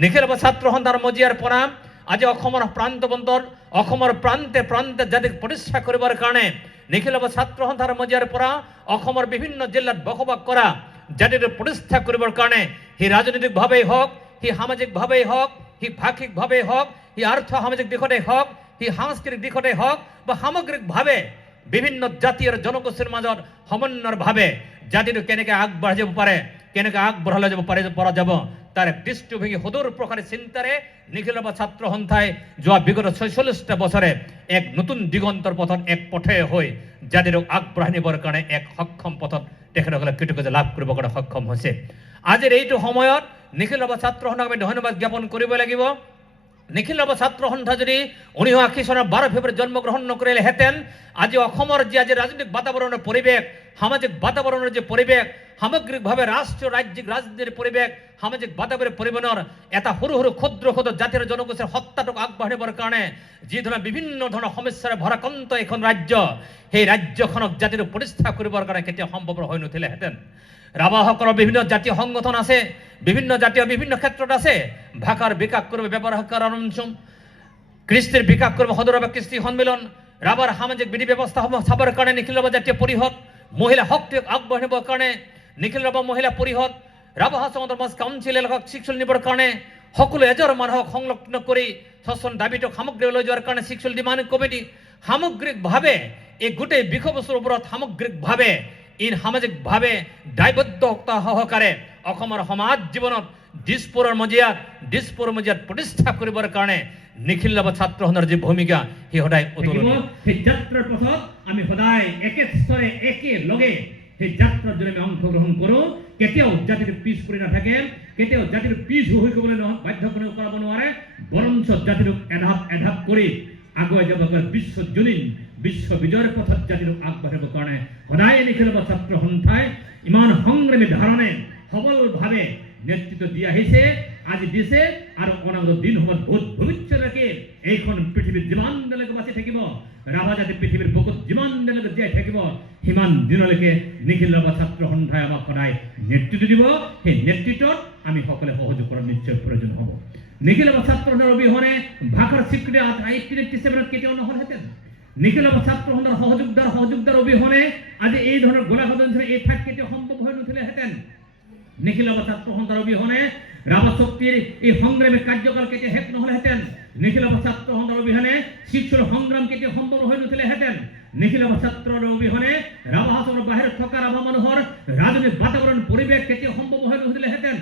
নিখিল ছাত্ৰ সন্থাৰ মজিয়াৰ পৰা আজি অসমৰ প্ৰান্তবন্তৰ অসমৰ প্ৰান্তে প্ৰান্তে জাতিক প্ৰতিষ্ঠা কৰিবৰ কাৰণে নিখিল ছাত্ৰ সন্থাৰ মজিয়াৰ পৰা অসমৰ বিভিন্ন জিলাত বসবাস কৰা জাতিৰ প্ৰতিষ্ঠা কৰিবৰ কাৰণে সি ৰাজনৈতিকভাৱেই হওক সি সামাজিকভাৱেই হওক সি ভাষিকভাৱেই হওক সি আৰ্থ সামাজিক দিশতেই হওক সি সাংস্কৃতিক দিশতেই হওক বা সামগ্ৰিকভাৱে বিভিন্ন জাতি আৰু জনগোষ্ঠীৰ মাজত সমন্বয়ভাৱে জাতিটো কেনেকৈ আগবাঢ়ি যাব পাৰে কেনেকৈ আগবঢ়ালৈ যাব পৰা যাব তাৰ এক দৃষ্টিভংগী সুদূৰ প্ৰসাৰী চিন্তাৰে নিখিল ছাত্ৰ সন্থাই যোৱা বিগত ৪৬টা বছৰে এক নতুন দিগন্তৰ পথত এক পথে হৈ জাতিটোক আগবঢ়াই নিবৰ কাৰণে এক সক্ষম পথত তেখেতসকলে কৃতজ্ঞতা লাভ কৰিবৰ কাৰণে সক্ষম হৈছে। আজিৰ এইটো সময়ত নিখিল ছাত্ৰ সন্থাক আমি ধন্যবাদ জ্ঞাপন কৰিব লাগিব। নিখিল ছাত্ৰ সন্থা যদি 1980 চনৰ 12 ফেব্ৰুৱাৰীত জন্মগ্ৰহণ নকৰিলেহেঁতেন আজি অসমৰ যি আজি ৰাজনৈতিক বাতাবৰণৰ পৰিৱেশ সামাজিক বাতাবৰণৰ যে পৰিৱেশ সামগ্ৰিকভাৱে ৰাষ্ট্ৰীয় ৰাজ্যিক ৰাজনীতিৰ পৰিৱেশ সামাজিক বাতাবৰণৰ পৰিমাণৰ এটা সৰু সৰু ক্ষুদ্ৰ ক্ষুদ্ৰ জাতিৰ জনগোষ্ঠীৰ সত্তাটোক আগবাঢ়িবৰ কাৰণে যি ধৰণৰ বিভিন্ন ধৰণৰ সমস্যাৰে ভৰাক্ৰান্ত এখন ৰাজ্য সেই ৰাজ্যখনক জাতিৰ প্ৰতিষ্ঠা কৰিবৰ কাৰণে কেতিয়াও সম্ভৱপৰ হৈ নুঠিলেহেঁতেন। ৰাভাসকলৰ বিভিন্ন জাতীয় সংগঠন আছে বিভিন্ন জাতীয় বিভিন্ন ক্ষেত্ৰত আছে ভাষাৰ বিকাশ কৰিব ব্যৱহাৰ অঞ্চল কৃষ্টিৰ বিকাশ কৰিব সদৰবা কৃষ্টি সন্মিলন ৰাভাৰ সামাজিক বিধি ব্যৱস্থাসমূহ চাবৰ কাৰণে নিখিল জাতীয় পৰিষদ মহিলা শক্তিক আগবাঢ়িবৰ কাৰণে নিখিল মহিলা পৰিষদ ৰাভা সমাজ কাউন্সিল এলেকাক শিক্ষণ নিবৰ কাৰণে সকলো এজৰ মানুহক সংলগ্ন কৰি শাসন দাবীটোক সামগ্ৰী লৈ যোৱাৰ কাৰণে শিক্ষণ ডিমাণ্ড কমিটি সামগ্ৰিকভাৱে এই গোটেই বিষয়বস্তুৰ ওপৰত সামগ্ৰিকভাৱে ই সামাজিকভাৱে দায়বদ্ধতা সহকাৰে অসমৰ সমাজ জীৱনত দিছপুৰৰ মজিয়াত প্ৰতিষ্ঠা কৰিবৰ কাৰণে নিখিল ছাত্ৰ সন্থাৰ যি ভূমিকা সি সদায় অতুলনীয়। সেই যাত্ৰাৰ পথত আমি সদায় একে স্তৰে একেলগে সেই যাত্ৰাৰ যদি আমি অংশগ্ৰহণ কৰোঁ কেতিয়াও জাতিৰ পিছ পৰি নাথাকে কেতিয়াও জাতিৰ পিছ হৈ ক'বলৈ বাধ্য কৰাব নোৱাৰে বৰঞ্চ জাতিটোক এধাপ কৰি আগুৱাই যাব বিশ্বজনীন বিশ্ব বিজয়ৰ পথত জাতিটোক আগবাঢ়িবৰ কাৰণে সদায় নিখিল ছাত্ৰ সন্থাই ইমান সংগ্ৰামী ধাৰণে সবলভাৱে নেতৃত্ব দি আহিছে আজি দিছে আৰু অনাগত দিনসমূহত ভৱিষ্যতলৈকে এইখন পৃথিৱীত যিমান দিনলৈকে বাচি থাকিব ৰাভা জাতি পৃথিৱীৰ বুকুত যিমান দিনলৈকে জীয়াই থাকিব সিমান দিনলৈকে নিখিল ছাত্ৰ সন্থাই আমাক সদায় নেতৃত্ব দিব। সেই নেতৃত্বত আমি সকলোৱে সহযোগ কৰাৰ নিশ্চয় প্ৰয়োজন হ'ব। নিখিল ছাত্ৰ সন্থাৰ অবিহনে ভাষাৰ স্বীকৃতি 1987 কেতিয়াও নহ'লহেঁতেন। নিখিল ছাত্ৰ সন্থাৰ সহযোগদাৰ অবিহনে আজি এই ধৰণৰ গোলাঘাট অঞ্চলৰ এই ঠাইত কেতিয়াও সম্ভৱ হৈ নুঠিলেহেঁতেন। নিখিল ছাত্ৰ সন্থাৰ অবিহনে ৰাভা শক্তিৰ এই সংগ্ৰামী কাৰ্যকাল কেতিয়া শেষ নহ'লহেঁতেন। নিখিল ছাত্ৰ সন্থাৰ অবিহনে শিক্ষাৰ সংগ্ৰাম কেতিয়াও সম্ভৱ হৈ নুঠিলেহেঁতেন। নিখিল ছাত্ৰৰ অবিহনে ৰাভা সমাজৰ বাহিৰত থকা ৰাভা মানুহৰ ৰাজনৈতিক বাতাবৰণ পৰিৱেশ কেতিয়াও সম্ভৱ হৈ নুঠিলেহেঁতেন।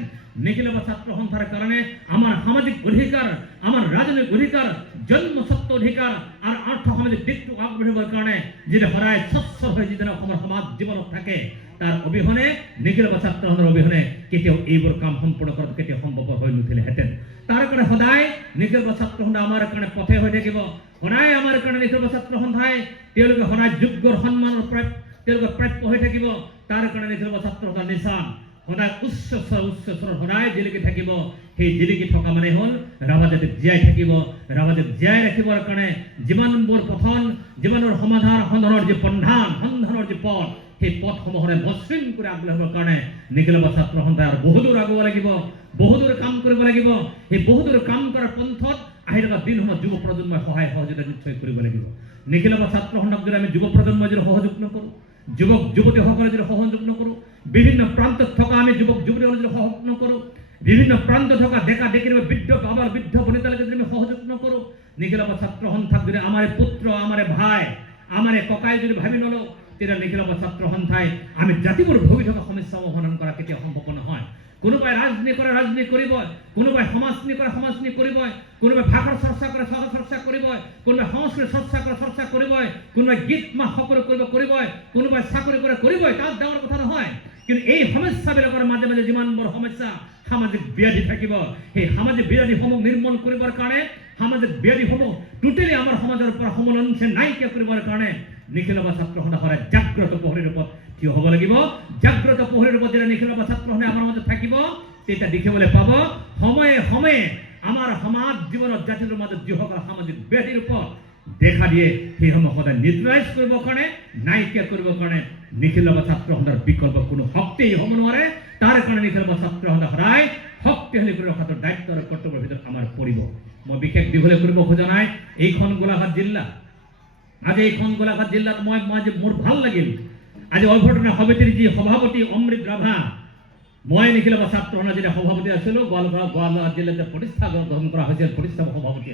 নিখিল ছাত্ৰ সন্থাৰ কাৰণে আমাৰ সামাজিক অধিকাৰ আমাৰ ৰাজনৈতিক অধিকাৰ জন্মস্বত্ব অধিকাৰ আৰু আৰ্থ সামাজিক দিশটোক আগবাঢ়িবৰ কাৰণে যিটো সদায় স্বচ্ছ হৈ যিদিন অসমৰ সমাজ জীৱনত থাকে তাৰ অবিহনে নিখিল ছাত্ৰ সন্থাৰ অবিহনে কেতিয়াও এইবোৰ কাম সম্পূৰ্ণ কৰাটো কেতিয়াও সম্ভৱ হৈ নুঠিলেহেঁতেন। তাৰ কাৰণে সদায় নিখিল ছাত্ৰ সন্থা আমাৰ কাৰণে পথে হৈ থাকিব সদায় আমাৰ কাৰণে নিখিল ছাত্ৰ সন্থাই তেওঁলোকে সদায় যোগ্যৰ সন্মানৰ তেওঁলোকে প্ৰাপ্য হৈ থাকিব। তাৰ কাৰণে নিখিল ছাত্ৰ সন্থাৰ নিচান সদায় উচ্চ স্তৰ সদায় জিলিকি থাকিব। সেই জিলিকি থকা মানে হ'ল ৰাভা জাতিক জীয়াই থাকিব ৰাভা জাতিক জীয়াই ৰাখিবৰ কাৰণে যিমানবোৰ পথন যিমানৰ সন্ধানৰ যি সন্ধানৰ যি পথ সেই পথসমূহৰে মসৃণ কৰি আগবাঢ়িবৰ কাৰণে নিখিল ছাত্ৰ সন্থাই আৰু বহুদূৰ আগুৱাব লাগিব বহুদূৰ কাম কৰিব লাগিব। সেই বহুদূৰ কাম কৰাৰ পন্থত আহি থকা দিনসমূহত যুৱ প্ৰজন্মই সহায় সহযোগিতা নিশ্চয় কৰিব লাগিব। নিখিল ছাত্ৰ সন্থাক যদি আমি যুৱ প্ৰজন্মই যদি সহযোগ নকৰোঁ যুৱক যুৱতীসকলে যদি সহযোগ নকৰোঁ বিভিন্ন প্ৰান্তত থকা আমি যুৱক যুৱতীসকলে যদি সহযোগ নকৰোঁ বিভিন্ন প্ৰান্তত থকা ডেকা ডেকিৰ বৃদ্ধ বনিতালৈকে যদি আমি সহযোগ নকৰোঁ নিখিল ছাত্ৰ সন্থাক যদি আমাৰ পুত্ৰ আমাৰ ভাই আমাৰ ককাই যদি ভাবি নলওঁ তেতিয়া নিখিল ছাত্ৰ সন্থাই আমি জাতিবোৰ ভুগি থকা সমস্যাসমূহ সমাধান কৰা কেতিয়াও সম্ভৱ নহয়। কোনোবাই ৰাজনীতি কৰে ৰাজনীতি কৰিব কোনোবাই সমাজনীতি কৰে সমাজনীতি কৰিব কোনোবাই ভাষাৰ চৰ্চা কৰে চৰ্চা কৰিব কোনোবাই সংস্কৃতি চৰ্চা কৰিব কোনোবাই গীত মাত সকলো কৰিব কোনোবাই চাকৰি কৰে কৰিবই তাত ডাঙৰ কথা নহয়। কিন্তু এই সমস্যাবিলাকৰ মাজে মাজে যিমানবোৰ সমস্যা সামাজিক ব্যাধি থাকিব সেই সামাজিক ব্যাধিসমূহ নিৰ্মূল কৰিবৰ কাৰণে সামাজিক ব্যাধিসমূহ টোটেলি আমাৰ সমাজৰ পৰা সমলঞ্চে নাইকিয়া কৰিবৰ কাৰণে নিখিল ছাত্ৰ সন্থা সদায় জাগ্ৰত প্ৰহৰীৰ ৰূপত থিয় হ'ব লাগিব। জাগ্ৰত প্ৰহৰীৰ ৰূপত যেতিয়া নিখিল ছাত্ৰ সন্থাই আমাৰ মাজত থাকিব তেতিয়া দেখিবলৈ পাব সময়ে সময়ে আমাৰ সমাজ জীৱনত জাতিৰ মাজত যিসকল সামাজিক ব্যাধিৰ ৰূপত দেখা দিয়ে সেইসমূহ সদায় নিউট্ৰেলাইজ কৰিবৰ কাৰণে নাইকিয়া কৰিবৰ কাৰণে নিখিল ছাত্ৰ সন্থাৰ বিকল্প কোনো শক্তিই হ'ব নোৱাৰে। তাৰ কাৰণে নিখিল ছাত্ৰ সন্থা সদায় শক্তিশালী কৰি ৰখাটোৰ দায়িত্ব আৰু কৰ্তব্য কৰিব মই বিশেষ দীঘলীয়া কৰিব খোজা নাই এইখন গোলাঘাট জিলা আজি এইখন গোলাঘাট জিলাত মই মোৰ ভাল লাগিল আজি অভ্যৰ্থনা সমিতিৰ যি সভাপতি অমৃত ৰাভা মই নিখিল ছাত্ৰ সন্থাৰ যেতিয়া সভাপতি আছিলোঁ গোলাঘাট জিলাত প্ৰতিষ্ঠা গ্ৰহণ কৰা হৈছিল প্ৰতিষ্ঠা সভাপতি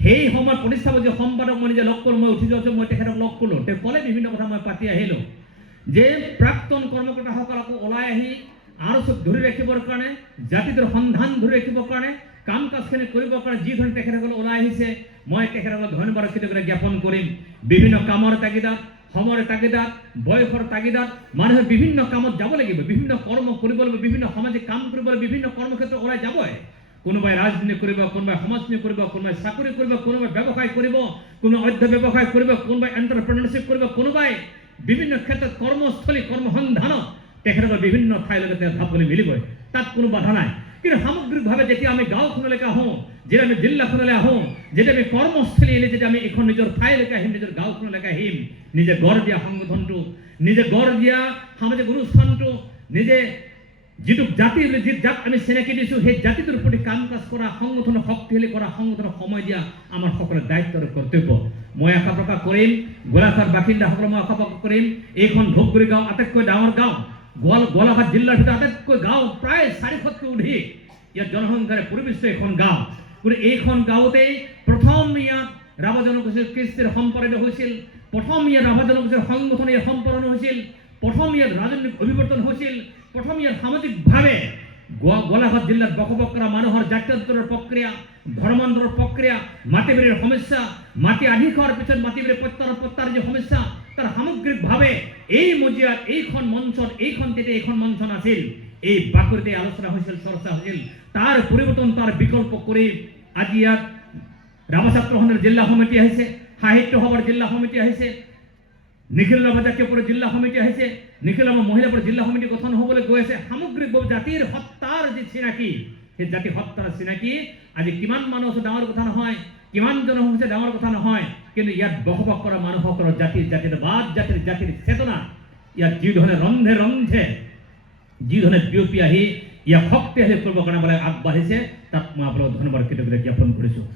সেই সময়ত প্ৰতিষ্ঠা যে সম্পাদক মই নিজে লগ কৰোঁ মই উঠি যোৱাৰ মই তেখেতক লগ কৰোঁ তেওঁ ক'লে বিভিন্ন কথা মই পাতি আহিলোঁ যে প্ৰাক্তন কৰ্মকৰ্তাসকলকো ওলাই আহি আৰু চব ধৰি ৰাখিবৰ কাৰণে জাতিটোৰ সন্ধান ধৰি ৰাখিবৰ কাৰণে কাম কাজখিনি কৰিবৰ কাৰণে যি ধৰণে তেখেতসকলে ওলাই আহিছে মই তেখেতসকলক ধন্যবাদ কৃতজ্ঞতা জ্ঞাপন কৰিম বিভিন্ন কামৰ তাগিদাত সময়ৰ তাগিদাত বয়সৰ তাগিদাত মানুহে বিভিন্ন কামত যাব লাগিব বিভিন্ন কৰ্ম কৰিব লাগিব বিভিন্ন সামাজিক কাম কৰিব লাগিব বিভিন্ন কৰ্মক্ষেত্ৰত ওলাই যাবই কোনোবাই ৰাজনীতি কৰিব কোনোবাই সমাজনীতি কৰিব কোনোবাই চাকৰি কৰিব কোনোবাই ব্যৱসায় কৰিব কোনোবাই অধ্য ব্যৱসায় কৰিব কোনোবাই এণ্টাৰপ্ৰেনাৰশ্বিপ কৰিব কোনোবাই বিভিন্ন ক্ষেত্ৰত কৰ্মস্থলী কৰ্মসন্ধানত তেখেতসকল বিভিন্ন ঠাইলৈকে ঢাপলি মিলিবই তাত কোনো বাধা নাই কিন্তু সামগ্ৰিকভাৱে যেতিয়া আমি গাঁওখনলৈকে আহোঁ যেতিয়া আমি জিলাখনলৈ আহোঁ যেতিয়া আমি কৰ্মস্থলী এনে যেতিয়া আমি এখন নিজৰ ঠাইলৈকে আহিম নিজৰ গাঁওখনলৈকে আহিম নিজে গঢ় দিয়া সংগঠনটো নিজে গঢ় দিয়া সামাজিক অনুষ্ঠানটো নিজে যিটো জাতি যাক আমি চিনাকি দিছোঁ সেই জাতিটোৰ প্ৰতি কাম কাজ কৰা সংগঠনক শক্তিশালী কৰা সংগঠনক সময় দিয়া আমাৰ সকলোৰে দায়িত্ব আৰু কৰ্তব্য মই আশা প্ৰকাশ কৰিম গোলাঘাট বাসিন্দাসকলক মই আশা প্ৰকাশ কৰিম এইখন ধূপগুৰি গাঁও আটাইতকৈ ডাঙৰ গাঁও গোলাঘাট জিলাৰ ভিতৰত আটাইতকৈ গাঁও প্ৰায় 400তকৈ অধিক ইয়াত জনসংখ্যাৰে পৰিবেষ্ট এখন গাঁও গতিকে এইখন গাঁৱতেই প্ৰথম ইয়াত ৰাভা জনগোষ্ঠীৰ কৃষ্টিৰ সম্প্ৰদায় হৈছিল প্ৰথম ইয়াত ৰাভা জনগোষ্ঠীৰ সংগঠন ইয়াত সম্পাদন হৈছিল প্ৰথম ইয়াত ৰাজনৈতিক অভিৱৰ্তন হৈছিল প্ৰথম ইয়াত সামাজিকভাৱে গোলাঘাট জিলাত বসবাস কৰা মানুহৰ জাতীয়তান্ত্ৰৰ প্ৰক্ৰিয়া ধৰ্মান্তৰৰ প্ৰক্ৰিয়া মাটি বাৰীৰ সমস্যা মাটি আধি খোৱাৰ পিছত মাটি বাৰী প্ৰত্যাৰ যি সমস্যা তাৰ সামগ্ৰিকভাৱে এই মজিয়াত এইখন মঞ্চত এইখন তেতিয়া এইখন মঞ্চ নাছিল এই বাকৰিতে আলোচনা হৈছিল চৰ্চা হৈছিল তাৰ পৰিৱৰ্তন তাৰ বিকল্প কৰি আজি ইয়াত ৰাভা ছাত্ৰ সন্থাৰ জিলা সমিতি আহিছে সাহিত্য সভাৰ জিলা সমিতি আহিছে নিখিল ৰাভা জাতীয় পৰিষদ জিলা সমিতি আহিছে নিখিল ৰাভা মহিলা পৰিষদ জিলা সমিতি গঠন হ'বলৈ গৈ আছে সামগ্ৰিকভাৱে জাতিৰ সত্তাৰ যি চিনাকি সেই জাতি সত্তাৰ চিনাকি আজি কিমান মানুহ আছে ডাঙৰ কথা নহয় কিমান জনসংখ্যা ডাঙৰ কথা নহয় কিন্তু ইয়াত বসবাস কৰা মানুহসকলৰ জাতিবাদ জাতিৰ চেতনা ইয়াত যি ধৰণে ৰন্ধে যি ধৰণে বিয়পি আহি ইয়াক শক্তিশালী কৰিবৰ কাৰণে আগবাঢ়িছে তাত মই আপোনালোকক ধন্যবাদ কৃতজ্ঞতা জ্ঞাপন কৰিছোঁ।